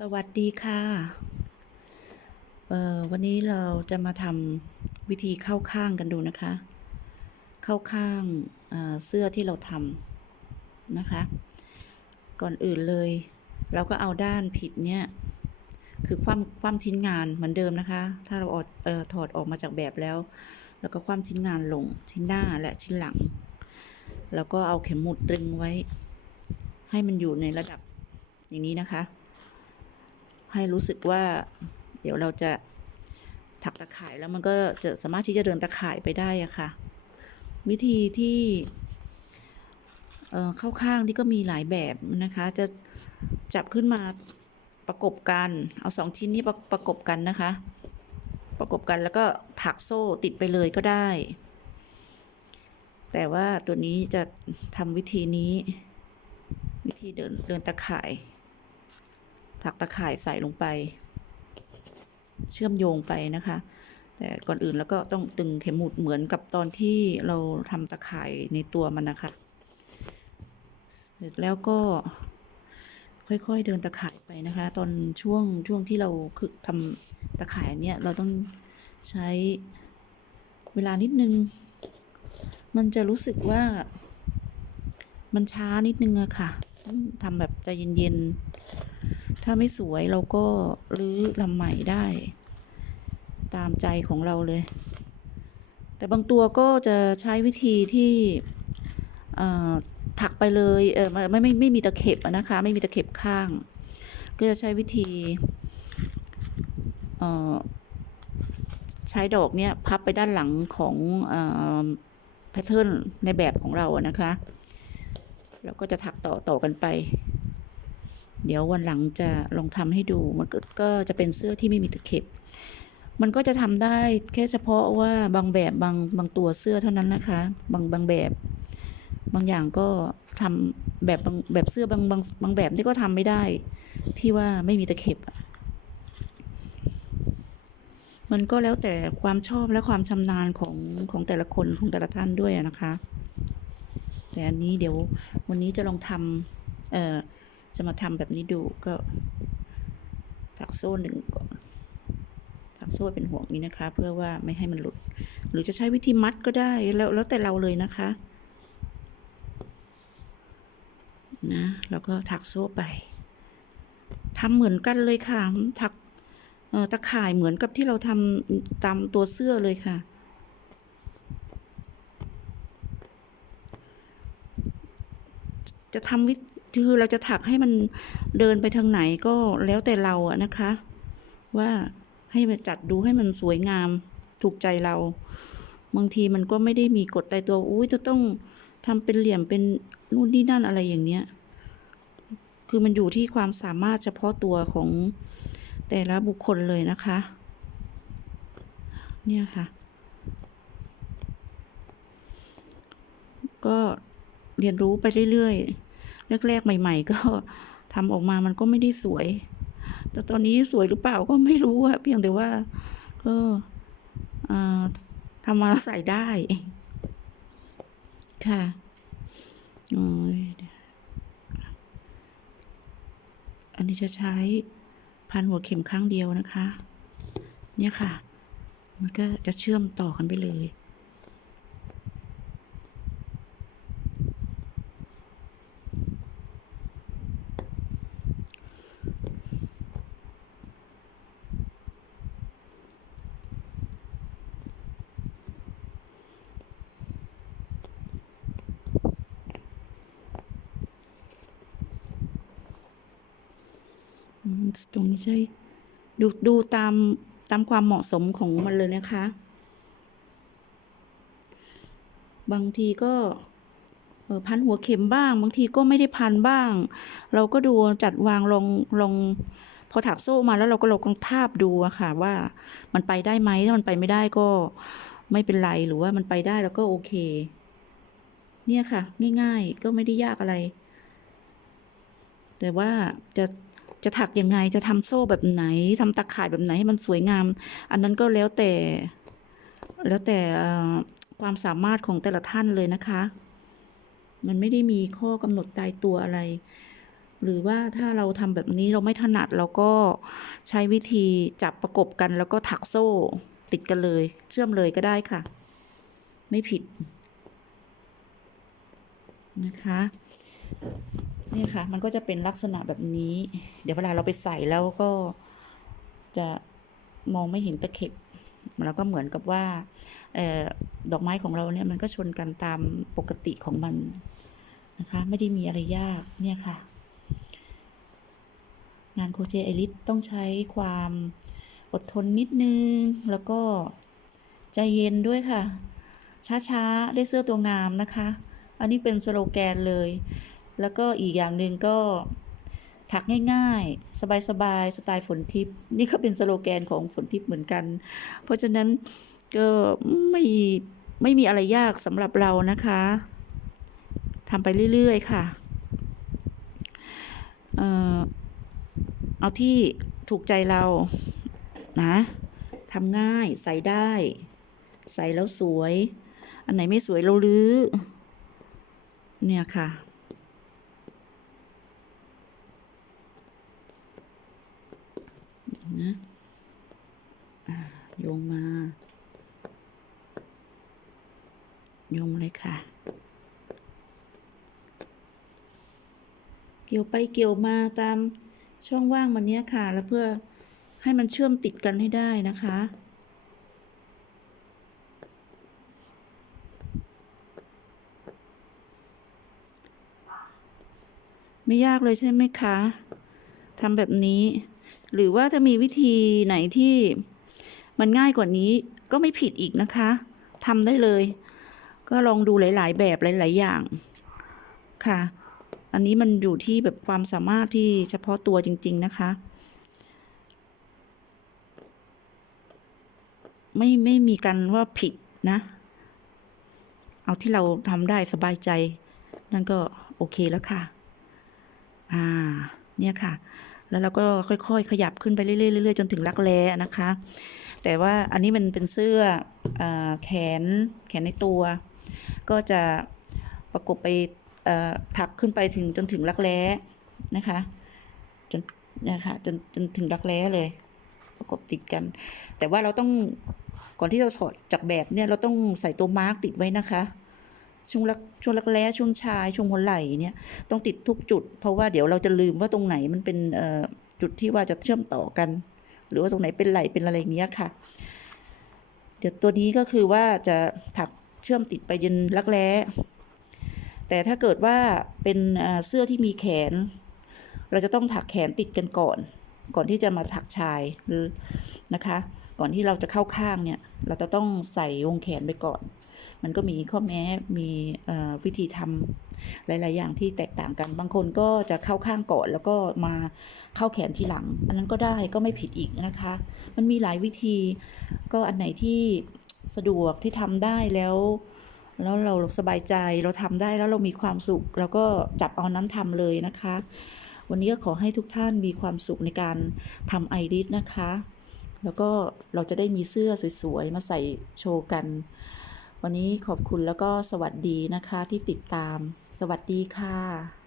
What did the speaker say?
สวัสดีค่ะเออวันนี้เราจะมาทำวิธีเข้าข้างกันดูนะคะ เข้าข้างเอ่อเสื้อที่เราทำนะคะ ก่อนอื่นเลย เราก็เอาด้านผิดเนี่ย คือความความชิ้นงานเหมือนเดิมนะคะ ถ้าเราอดเอ่อถอดออกมาจากแบบแล้ว แล้วก็ความชิ้นงานลงชิ้นหน้าและชิ้นหลัง แล้วก็เอาเข็มหมุดตรึงไว้ ให้มันอยู่ในระดับอย่างนี้นะคะ ให้รู้สึกว่า เดี๋ยวเราจะถักตะข่ายแล้วมันก็จะสามารถที่จะเดินตะข่ายไปได้อะค่ะ วิธีที่เข้าข้างที่ก็มีหลายแบบนะคะ จะจับขึ้นมาประกบกันเอาสองชิ้นนี้ประประกบกันนะคะ ประกบกันแล้วก็ถักโซ่ติดไปเลยก็ได้ แต่ว่าตัวนี้จะทำวิธีนี้ วิธีเดินเดินตะข่าย ถักตะข่ายใส่ลงไป เชื่อมโยงไปนะคะ แต่ก่อนอื่นแล้วก็ต้องตึงเข็มหมุดเหมือนกับตอนที่เราทำตะข่ายในตัวมันนะคะ เสร็จแล้วก็ค่อยๆเดินตะข่ายไปนะคะ ตอนช่วงช่วงที่เราคือทำตะข่ายเนี้ยเราต้องใช้เวลานิดนึง มันจะรู้สึกว่ามันช้านิดนึงอะค่ะทำแบบใจเย็นๆ ถ้าไม่สวยเราก็รื้อลำใหม่ได้ ตามใจของเราเลย แต่บางตัวก็จะใช้วิธีที่ถักไปเลยเออไม่ไม่ไม่ไม่มีตะเข็บนะคะ ไม่มีตะเข็บข้าง ก็จะใช้วิธีใช้ดอกเนี้ยพับไปด้านหลังของแพทเทิร์นในแบบของเรานะคะ แล้วก็จะถักต่อต่อกันไป เดี๋ยววันหลังจะลองทำให้ดู มันก็ก็จะเป็นเสื้อที่ไม่มีตะเข็บ มันก็จะทำได้แค่เฉพาะว่าบางแบบบางบางตัวเสื้อเท่านั้นนะคะ บางบางแบบ บางอย่างก็ทำแบบบางแบบเสื้อบางบางบางแบบนี่ก็ทำไม่ได้ ที่ว่าไม่มีตะเข็บมันก็แล้วแต่ความชอบและความชำนาญของของแต่ละคนของแต่ละท่านด้วยนะคะ แต่อันนี้เดี๋ยววันนี้จะลองทำเอ่อ จะมาทำแบบนี้ดูก็ถักโซ่หนึ่งก่อนถักโซ่เป็นห่วงนี้นะคะ เพื่อว่าไม่ให้มันหลุด หรือจะใช้วิธีมัดก็ได้แล้วแล้วแต่เราเลยนะคะนะแล้วก็ถักโซ่ไปทำเหมือนกันเลยค่ะถักตะข่ายเหมือนกับที่เราทำตามตัวเสื้อเลยค่ะจะทำวิ คือเราจะถักให้มันเดินไปทางไหนก็แล้วแต่เราอะนะคะ ว่าให้มันจัดดูให้มันสวยงามถูกใจเราบางทีมันก็ไม่ได้มีกฎตายตัวอุ้ยจะต้องทำเป็นเหลี่ยมเป็นนู่นนี่นั่นอะไรอย่างเนี้ย คือมันอยู่ที่ความสามารถเฉพาะตัวของแต่ละบุคคลเลยนะคะ เนี่ยค่ะ ก็เรียนรู้ไปเรื่อยๆ แรกๆ ใหม่ ๆ ก็ทำออกมามันก็ไม่ได้สวย แต่ตอนนี้สวยหรือเปล่าก็ไม่รู้อะเพียงแต่ว่าก็ทำมาใส่ได้ ค่ะอันนี้จะใช้พันหัวเข็มข้างเดียวนะคะ เนี่ยค่ะ มันก็จะเชื่อมต่อกันไปเลย ตรงนี้ใช่ดูดูตามตามความเหมาะสมของมันเลยนะคะ บางทีก็พันหัวเข็มบ้าง บางทีก็ไม่ได้พันบ้าง เราก็ดูจัดวางลงลงพอถักโซ่มาแล้วเราก็ลองทาบดูอะค่ะ ว่ามันไปได้ไหมถ้ามันไปไม่ได้ก็ไม่เป็นไรหรือว่ามันไปได้แล้วก็โอเค เนี่ยค่ะ ง่ายๆก็ไม่ได้ยากอะไร แต่ว่าจะ จะถักยังไงจะทำโซ่แบบไหนทำตะข่ายแบบไหนให้มันสวยงาม อันนั้นก็แล้วแต่ แล้วแต่ความสามารถของแต่ละท่านเลยนะคะ มันไม่ได้มีข้อกำหนดตายตัวอะไร หรือว่าถ้าเราทำแบบนี้เราไม่ถนัดเราก็ใช้วิธีจับประกบกัน แล้วก็ถักโซ่ติดกันเลย เชื่อมเลยก็ได้ค่ะ ไม่ผิดนะคะ นี่ค่ะ มันก็จะเป็นลักษณะแบบนี้ เดี๋ยวเวลาเราไปใส่แล้วก็จะมองไม่เห็นตะเข็บแล้วก็เหมือนกับว่าออดอกไม้ของเราเนี่ยมันก็ชนกันตามปกติของมันนะคะ ไม่ได้มีอะไรยากเนี่ยค่ะ งานโคเจไอริสต้องใช้ความอดทนนิดนึง แล้วก็ใจเย็นด้วยค่ะ ช้าๆ ได้เสื้อตัวงามนะคะ อันนี้เป็นสโลแกนเลย แล้วก็อีกอย่างหนึ่งก็ถักง่ายๆ สบายๆ สไตล์ฝนทิพย์นี่ก็เป็นสโลแกนของฝนทิพย์เหมือนกัน เพราะฉะนั้นก็ไม่ไม่มีอะไรยากสำหรับเรานะคะทำไปเรื่อยๆ ค่ะ เอ่อเอาที่ถูกใจเรานะทำง่ายใส่ได้ ใส่แล้วสวย อันไหนไม่สวยเราลื้อเนี่ยค่ะ นะโยงมา โยงเลยค่ะ เกี่ยวไปเกี่ยวมาตามช่องว่างมันเนี้ยค่ะ แล้วเพื่อให้มันเชื่อมติดกันให้ได้นะคะไม่ยากเลยใช่ไหมคะ ทำแบบนี้ หรือว่าจะมีวิธีไหนที่มันง่ายกว่านี้ก็ไม่ผิดอีกนะคะทำได้เลย ก็ลองดูหลาย ๆ แบบหลาย ๆ อย่างค่ะ อันนี้มันอยู่ที่แบบความสามารถที่เฉพาะตัวจริง ๆ นะคะไม่ไม่มีกันว่าผิดนะ เอาที่เราทำได้สบายใจ นั่นก็โอเคแล้วค่ะ อ่า เนี่ยค่ะ แล้วเราก็ค่อยๆ ขยับขึ้นไปเรื่อยๆเรื่อยจนถึงรักแร้นะคะ แต่ว่าอันนี้มันเป็นเสื้ออแขนแขนในตัว ก็จะประกบไปถักขึ้นไปถึงจนถึงรักแร้นะคะจนนะคะจนจนถึงรักแร้เลย ประกบติดกัน แต่ว่าเราต้องก่อนที่เราถอดจากแบบเนี่ยเราต้องใส่ตัวมาร์กติดไว้นะคะ ช่วงรักช่วงรักแร้ช่วงชายช่วงหัวไหล่เนี่ยต้องติดทุกจุด เพราะว่าเดี๋ยวเราจะลืมว่าตรงไหนมันเป็นเอ่อจุดที่ว่าจะเชื่อมต่อกัน หรือว่าตรงไหนเป็นไหล่เป็นอะไรอย่างเงี้ยค่ะ เดี๋ยวตัวนี้ก็คือว่าจะถักเชื่อมติดไปยันรักแร้แต่ถ้าเกิดว่าเป็นเอ่อเสื้อที่มีแขน เราจะต้องถักแขนติดกันก่อน ก่อนที่จะมาถักชายนะคะ ก่อนที่เราจะเข้าข้างเนี่ย เราจะต้องใส่วงแขนไปก่อน มันก็มีข้อแม้มีวิธีทำหลาย ๆ อย่างที่แตกต่างกัน บางคนก็จะเข้าข้างก่อนแล้วก็มาเข้าแขนทีหลัง อันนั้นก็ได้ก็ไม่ผิดอีกนะคะ มันมีหลายวิธีก็อันไหนที่สะดวกที่ทำได้แล้วแล้วเราสบายใจเราทำได้แล้วเรามีความสุขเราก็จับเอานั้นทำเลยนะคะ วันนี้ก็ขอให้ทุกท่านมีความสุขในการทำไอริสนะคะ แล้วก็เราจะได้มีเสื้อสวย ๆ มาใส่โชว์กัน วันนี้ขอบคุณแล้วก็สวัสดีนะคะที่ติดตาม สวัสดีค่ะ